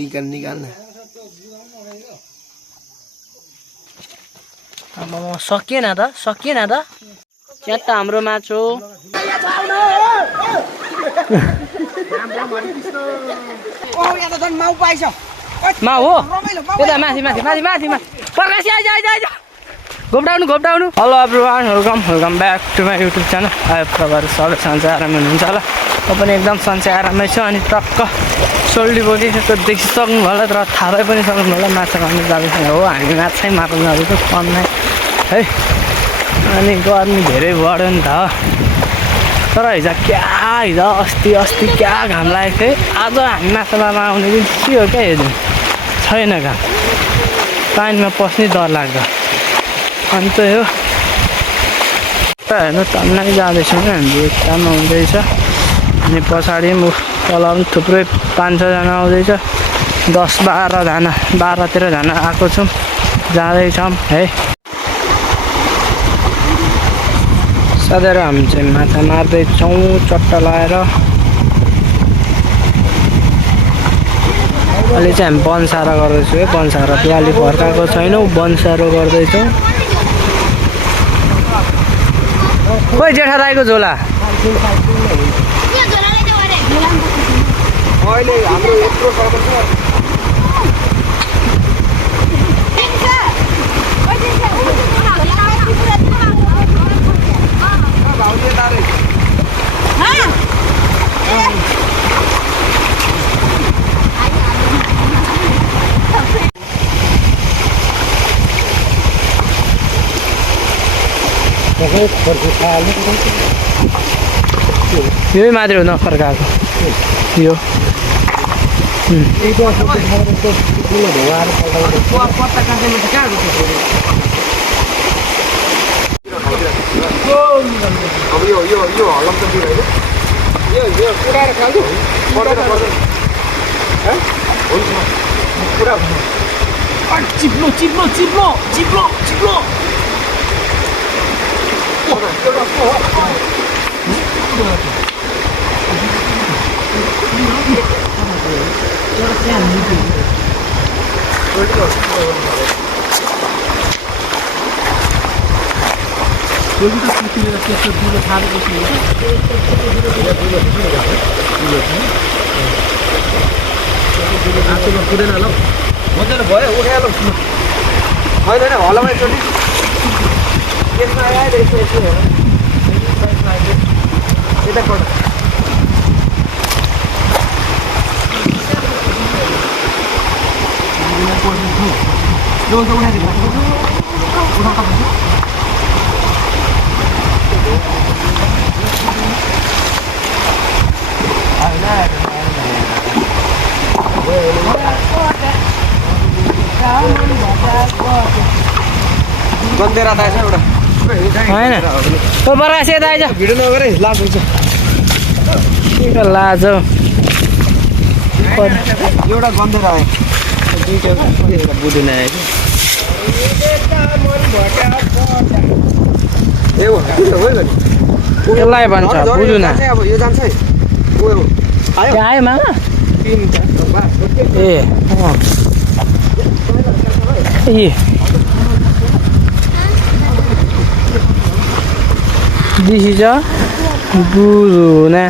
निकाल्न सकिएन त च्याट हाम्रो माछो माउ हो त्यता माथि प्रकाश आइज घोप्टाउनु hello everyone welcome back to my YouTube channel आयो तपाईँहरू सबै सन्चै आरामै हुनुहुन्छ होला म पनि एकदम सन्चै आरामै छु अनि टक्क सोल्डी बोलिसक्यो देखिसक्नु होला तर थाहा भए पनि सक्नु होला माछा मार्नु जाँदैछ हो हामी माछै मार्नु जाँदैछौँ कम नै है अनि गर्मी धेरै बढ्यो नि त तर हिजो अस्ति क्या घाम लागेको थियो आज हामी माछा मार्न आउने दिन के हो क्या हेर्नु छैन घाम पानीमा पस्नै डर लाग्छ अनि त्यही हो त हेर्नु टन्नै जाँदैछौँ हामी एकतामा आउँदैछ अनि पछाडि तल पनि थुप्रै 5-6 जना आउँदैछ 10-12 जना आएको छौँ जाँदैछौँ है सधैँ हामी चाहिँ माछा मार्दैछौँ चट्टा लगाएर अहिले चाहिँ हामी बनसारा गर्दैछौँ है बनसारा प्याली फर्काएको छैनौँ बनसारो गर्दैछौँ खोइ जेठा राईको झोला अहिले हाम्रो यत्रो सर्कल यही मात्रै हो नफर्काएको यो चिप्लो मजाले भयो उठाइहालौँ होइन हलमा एकचोटि यसमा आएर यसो हेर यताबाट गन्देरा त एउटा होइन त बरासे त आइज भिडियो नगरे लाज हुन्छ के लाज हौ एउटा गन्देरा आयो दुईटा बुझ्नु आयो ए हो त्यसलाई भन्छ बुझुन अब यो जान्छ है आयो मामा ए This is a buduna.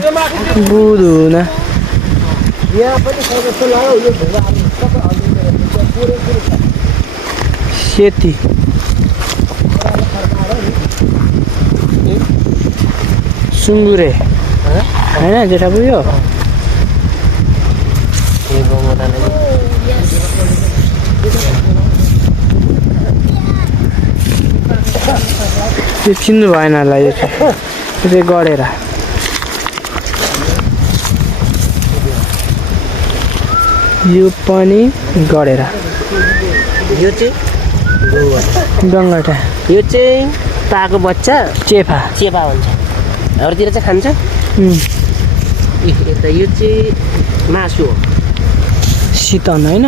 Seti. Sungure. Mana jecha puyo? यो चिन्नु भएन होला यो चाहिँ गरेर यो पनि गरेर यो चाहिँ डङ्गटा यो चाहिँ पाको बच्चा चेपा हुन्छ अरूतिर चाहिँ खान्छ यता यो चाहिँ मासु हो सितन होइन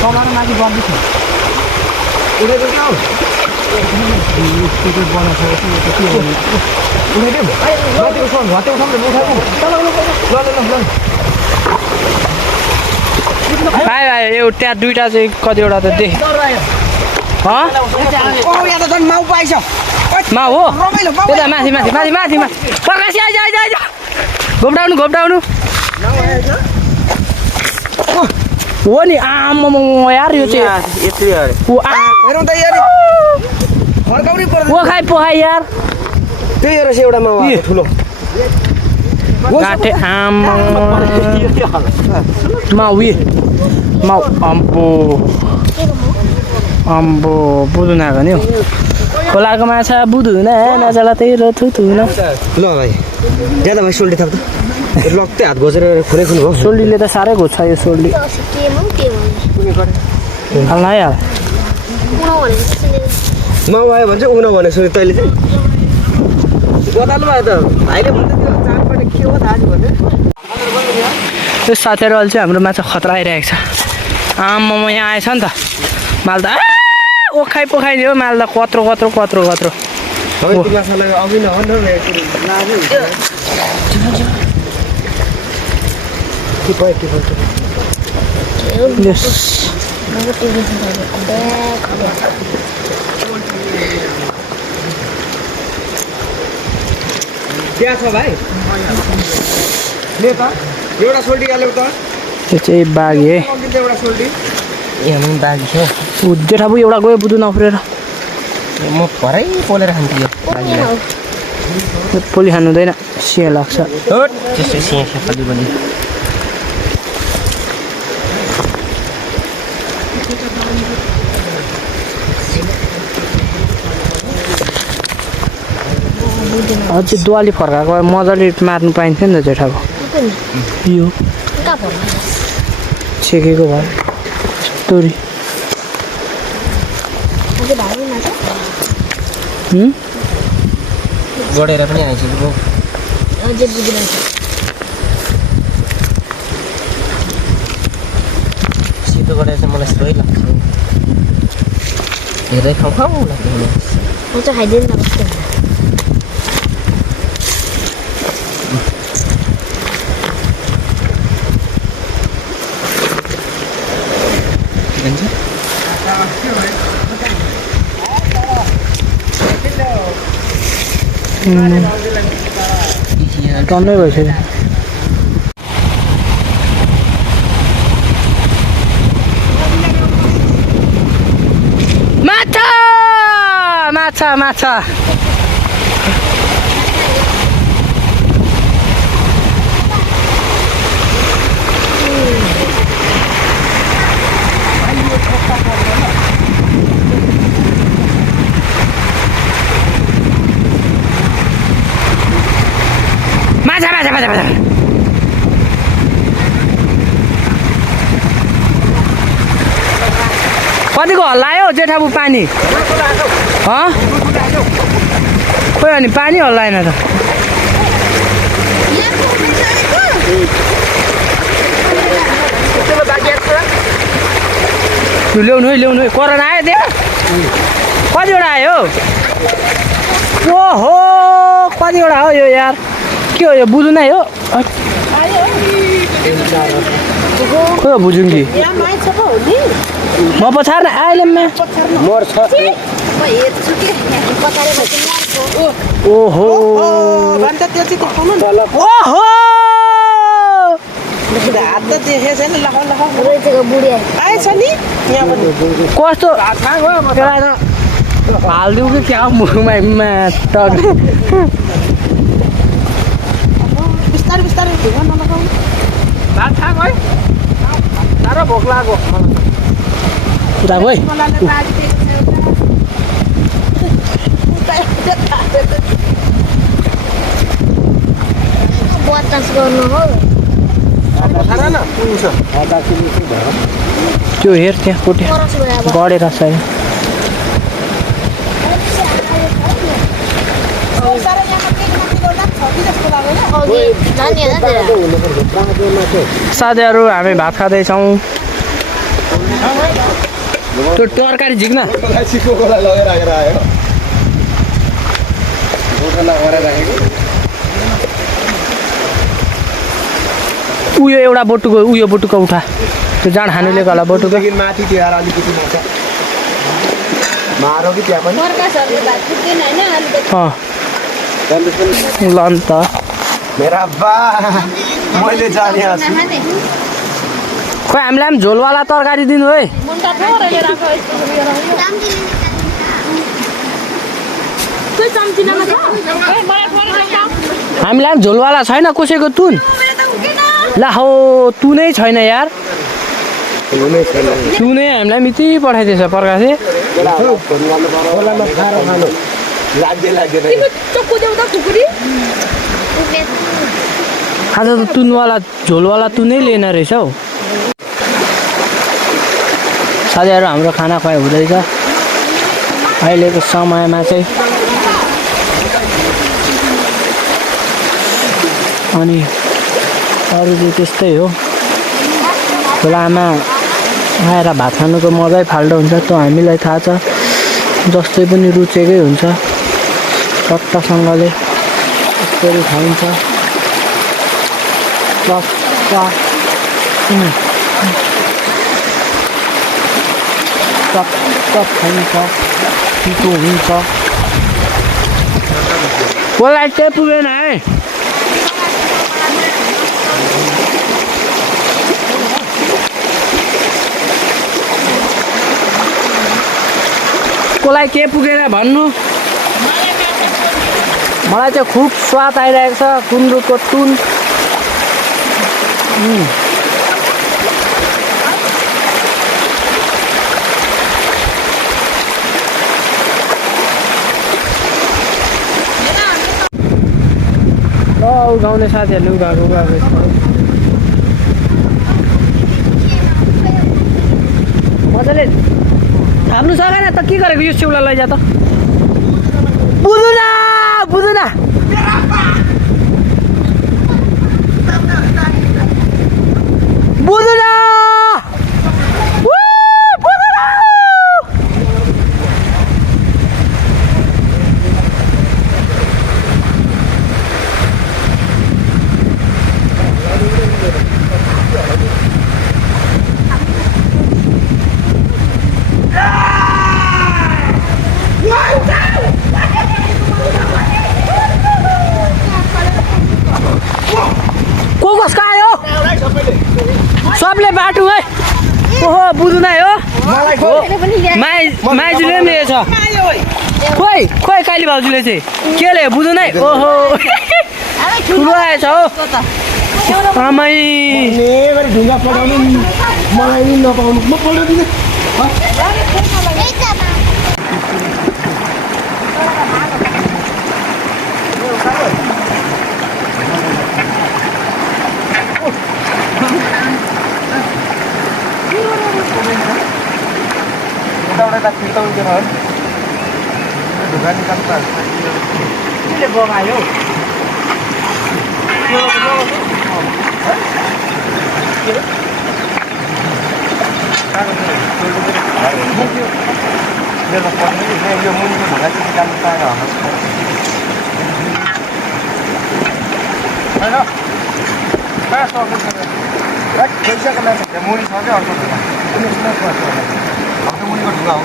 समानमा माथि बन्दैछ उडेको क्या भाइ भाइ एउटा दुईटा चाहिँ कतिवटा त देख मा हो त्यता माथि माथि माथि माथि माथि प्रकाश आइज आइज आइज घोप्टाउनु घोप्टाउनु हो नि आम्म यार यो चाहिँ पोखाइ पोखाइ यार त्यही रहेछ एउटा माउ ठुलो गाँठे आम्म माउ माउ अम्बो अम्बो बुझ्नु आएको नि हौ खोलाको माछा बुझ्नु नजला त्यही र थुथुन ल भाइ ज्यादा भाइ सोल्टी थाप्दा लक्कै हात घोचेर खुनै खुनु भयो सोल्डीले त साह्रै घोज्छ यो सोल्डी हाल्न है हाल माउ आयो भने चाहिँ उन भने सुने तैँले चाहिँ गोदालमा त भाइले भन्दै थियो चारपट्टि के हो थाहा छैन भने त्यो साथीहरू अहिले चाहिँ हाम्रो माछा खतरा आइरहेको छ आम्मा म यहाँ आएछ नि त माल त ओखाइ पोखाइ दियो माल त कत्रो कत्रो कत्रो कत्रो अब त्यो माछालाई अघि नभन्नु क्या छ भाइ ले त एउटा सोल्टी हाल्यौ त त्यो चाहिँ बाघी है एउटा सोल्टी यहाँ पनि बाघी छ जेठा बुई एउटा गयो बुधु नफ्रेर म भरै पोलेर खान्छु यो पोली खानु हुँदैन सिया लाग्छ त्यस्तै सिया खालि पनि अझै दुवाली फर्काएको मजाले मार्नु पाइन्थ्यो नि त जेठाको यो छेकेको भयो स्टोरी गडेर पनि आइसक्यो सिधो गरेर चाहिँ मलाई सही लाग्छ हेर्दै खाउँ खाउँ लाग्छ खाइदिनु न टन्नै भइसक्यो माछा माछा माछा माछा माछा माछा माछा कतिको हल्लायो जेठाबु पानी खोइ अनि पानी हल्लाएन त ल्याउनु है कोरोना आयो त्यहाँ कतिवटा आयो ओहो कतिवटा हो यो यार के हो यो बुझ्नु नै हो खोइ बुझौँ कि म पछार्न आइलेमा ओहो ओहो कस्तो हालिदिउँ कि क्या मुखमा टक बिस्तारै बिस्तारै भात खाएको है साह्रो भोक लाग्यो है बतास गर्नु हो त्यो हेर त्यहाँ कोटे गढेर छ साथीहरू हामी भात खाँदैछौँ त्यो तरकारी झिक्न चिकोकोलाई लगेर राखेर आयो गोठा लगाएर राखेको उयो एउटा बोटुको उयो बोटुको उठा त्यो जाँड हानुले गला बोटुको देखि माथि तिहार अलिकति माछ मारो कि त्यहाँ पनि पर्कासहरूले भात पुग्दैन होइन अलिकति ल नि त मेरा बा मैले जाने आछु नखाने खोइ हामीलाई पनि झोलवाला तरकारी दिनु है मुन्टा थोरले राखो यस्तो उयो रह्यो कोही चम्चिनामा छ ए मलाई थोरै ल्याऊ हामीलाई पनि झोलवाला छैन कसैको तुन ला हो तुनै छैन यार हुनै छैन तुनै हामीलाई मिति पठाइदिएछ प्रकाशे खोलामा खाएर खानु लाग्दैन चक्कु देऊ त खुकुरी आज त तुनवाला झोलवाला तुनै लिएन रहेछ हौ साथीहरू हाम्रो खाना खुवाइ हुँदैछ अहिलेको समयमा चाहिँ अनि अरू चाहिँ त्यस्तै हो खोलामा आएर भात खानुको मजै फाल्टो हुन्छ त्यो हामीलाई थाहा छ जस्तै पनि रुचेकै हुन्छ सट्टासँगले यसरी खाइन्छ टप खाइन्छ पितो हुन्छ कसलाई चाहिँ पुगेन है कसलाई के पुगेन भन्नु मलाई चाहिँ खुब स्वाद आइरहेको छ गुन्द्रुकको तुन गाउने साथीहरूले उगाएको मजाले थाप्नु सकेन त के गरेको यो सिउला लैजा त बुझुना सबले बाटो है ओहो बुझ्नु है हो माइजूले पनि लिएछ खोइ काली भाउजूले चाहिँ के ल्यायो बुझ्नु है ओहो ठुलो आएछ हो आमै ढुङ्गा पठाउनु मलाई नि नपाउनु म पठाउँदिनँ एउटा खिर्ता उयो भयो ढुङ्गा निकाल्छ के बगायो यो मुनिको ढुङ्गा चाहिँ निकाल्नु पाएर होइन कहाँ सक्नु पैसाको माछा त्यहाँ मुनि छ क्या अर्को ढुङ्गा अर्को मुनिको ढुङ्गा हो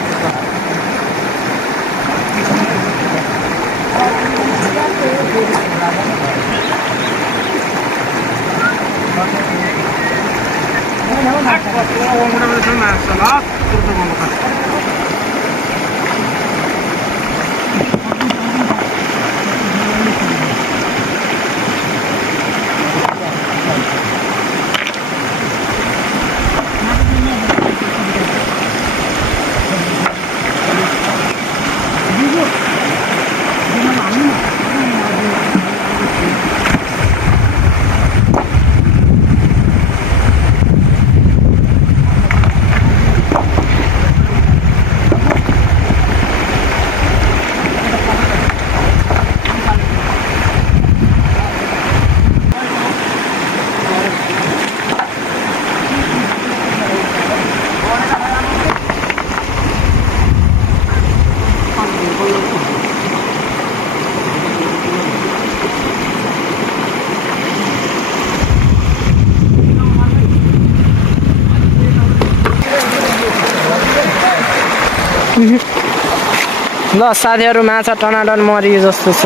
ल साथीहरू माछा टनाटन मरियो जस्तो छ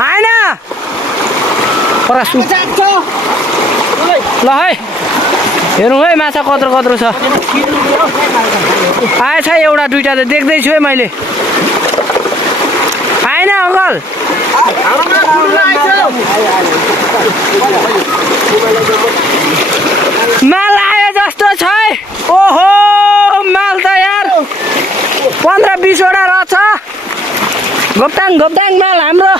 आएन परासु ल है हेरौँ है माछा कत्रो कत्रो छ आएछ एउटा दुइटा त देख्दैछु है मैले आएन अङ्कल माल आयो जस्तो छ है ओहो माल त यार 15-20 वटा रहेछ घोप्टाङ माल हाम्रो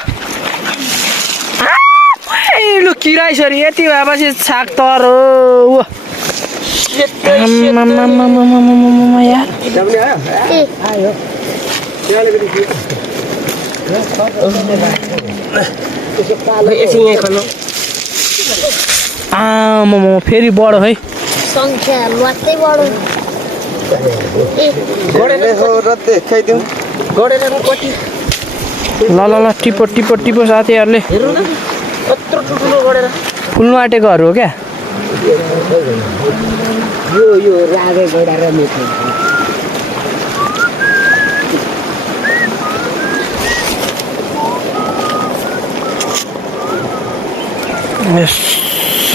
लु किराइसरी यति भएपछि छाक तर आमामा फेरि बढो है संख्या लट्टै बढो ल टिपो साथीहरूले फुल्नु आँटेकोहरू हो क्या यो रागे गडा र मेथी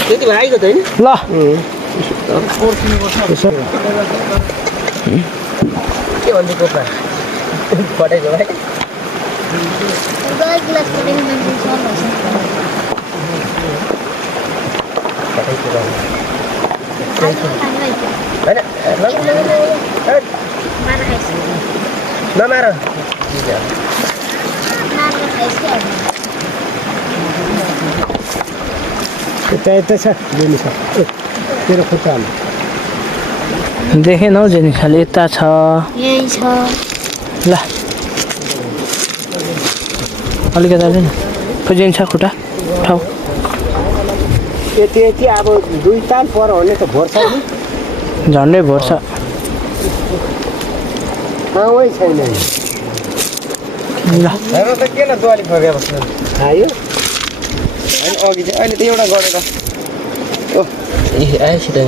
त्यति भाइको त हैन ल के भन्छ कोपा पटेको भाइ गल ग्लास पटेको मान्छे नमार देखेन हौ जेनी खाली यता छ यही छ ल अलिकति आएन खोजिन छ खुट्टा ठाउँ यति अब 2 ताल पर भने त भोर्छ नि झन्डै भोर्छ ठाउँै छैन ल हेर त किन दुवाली फर्के बस्नु आयो अनि अघि चाहिँ अहिले त एउटा गरेर ओ ए आएछ त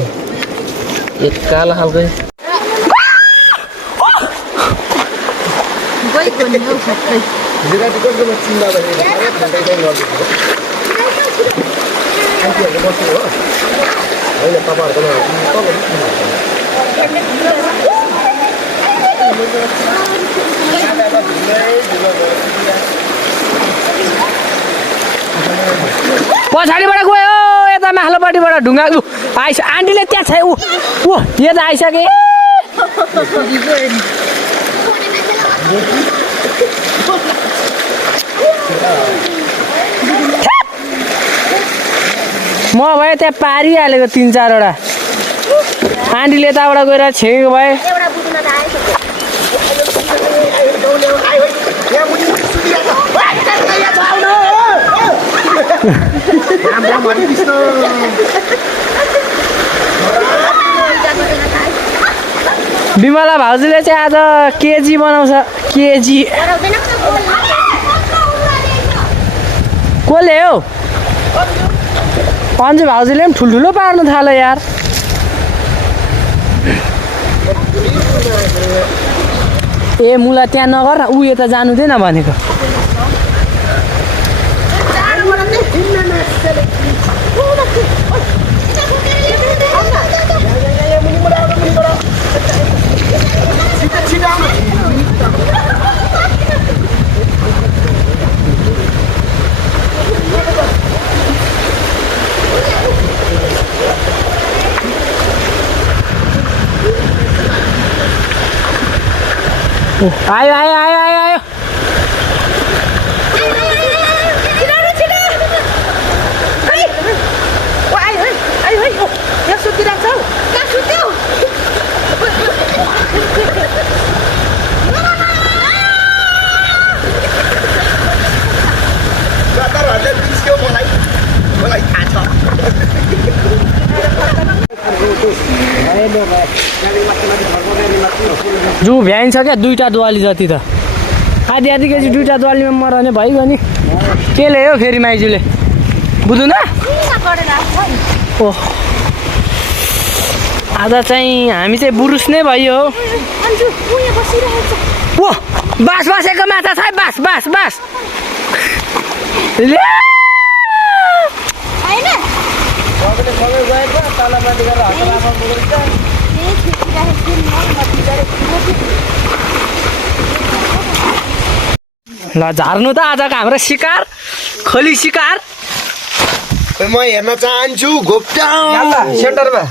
एक कालो खालको गइ कोनी हौ खै जिराटी कसको चिन्दा भने ठन्डै चाहिँ गर्दिन्छ आन्टीहरुले बस्नु हो अहिले तपाईहरुको पछाडिबाट गयो यता माथिल्लोपट्टिबाट ढुङ्गा आइस आन्टीले त्यहाँ छ ऊ यता आइसके म भए त्यहाँ पारिहालेको 3-4 वटा आन्टीले यताबाट गएर छेकेको भए बिमला भाउजूले चाहिँ आज केजी बनाउँछ केजी कसले हौ अन्जु भाउजूले पनि ठुल्ठुलो पार्नु थाल्यो यार ए मुला त्यहाँ नगर ऊ यता जानु दिएन भनेको आयो आयो आयो आयो आयो जु भ्याइन्छ क्या 2टा दुवाली जति त आधी केजी 2टा दुवालीमा मराउने भइगयो नि केले हो फेरि माइजूले बुझ्नु न ओह आज चाहिँ हामी चाहिँ बुरुस नै भयो हो बास बसेको माछा छ है बास बास बास ले होइन सबैले सबै गएको तलमाथि गरेर हतलामा बोल्छ ल झार्नु त आजको हाम्रो शिकार खोली शिकार म हेर्न चाहन्छु घोप्टा सेन्टरमा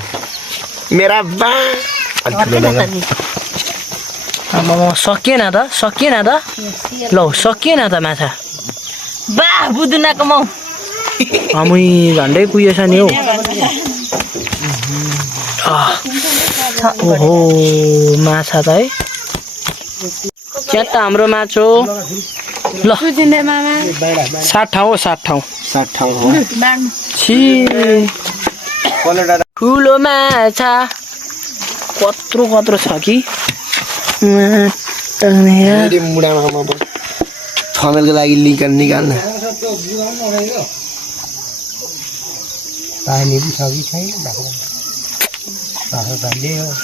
मेरा बा आम्मामा सकिएन त ल सकिएन त माछा बा बुदुनाको मौ आमै झन्डै पुगेछ नि हौ ओहो माछा त है च्याट्टा हाम्रो माछो ल 60 ठाउँ हो 60 ठाउँ 60 ठाउँ हो छि ठुलो माछा कत्रो छ कि मुडामा थमेलको लागि लिङ्क निकाल्न पानी पनि छ कि छैन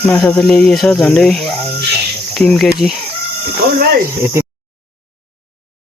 माछा त ल्याइएछ झन्डै 3 केजी यति